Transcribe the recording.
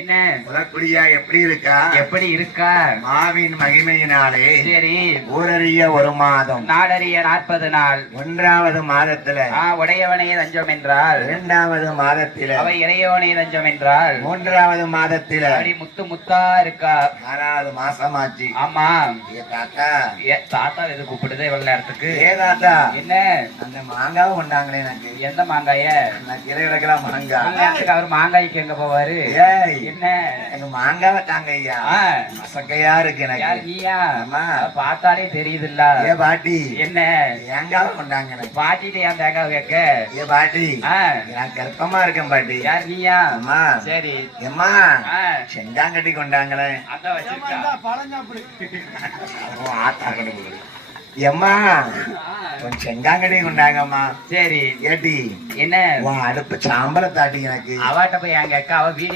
என்ன உலக்குடியா எப்படி இருக்கா? எப்படி இருக்கா? மாவின் மகிமையினாலே சரி. ஊரறிய ஒரு மாதம், நாடறிய 40 நாள். 1வது மாதத்துல உடையவனே தஞ்சம் என்றால் 2வது மாதத்தில அவை இறையவனே தஞ்சம் என்றால் 3வது மாதத்தில அப்படி முத்து முத்தா இருக்கா. 6வது மாசமாச்சு. ஆமா. ஏ தாத்தா, தாத்தா எது கூப்பிடுது இவ்வளவு நேரத்துக்கு? ஏ தாத்தா, என்ன அந்த மாங்காவை கொண்டாங்களே எனக்கு. எந்த மாங்காய? நான் கீழே கிடக்கலாம் மாங்காய். நேரத்துக்கு அவர் மாங்காய்க்கு எங்க போவாரு? ஏய், என்ன எங்க மாங்காவை தாங்க ஐயா. மசக்கையா இருக்கு யார் எனக்கு. நீயா? ஆமா. பார்த்தாலே தெரியுதுல்ல. ஏ பாட்டி, என்ன தேங்காவை கொண்டாங்க எனக்கு. பாட்டிட்டு ஏன் தேங்காய் கேட்க? ஏ பாட்டி, ஆ. நான் கர்ப்பமா இருக்கேன் பாட்டி. யார் நீயா? அம்மா. சரி. எம்மா, ஆ. செங்காங்கட்டி கொண்டாங்களே. அதான் வச்சிருக்கா. அவன் ஆத்தா கண்டுபிடி. எம்மா, கொஞ்சம் செங்காங்கட்டி கொண்டாங்கம்மா. சரி. ஏட்டி, என்ன உன் அடுப்பு சாம்பலை தாட்டி எனக்கு. அவாட்ட போய் என் கேட்க அவ வீடு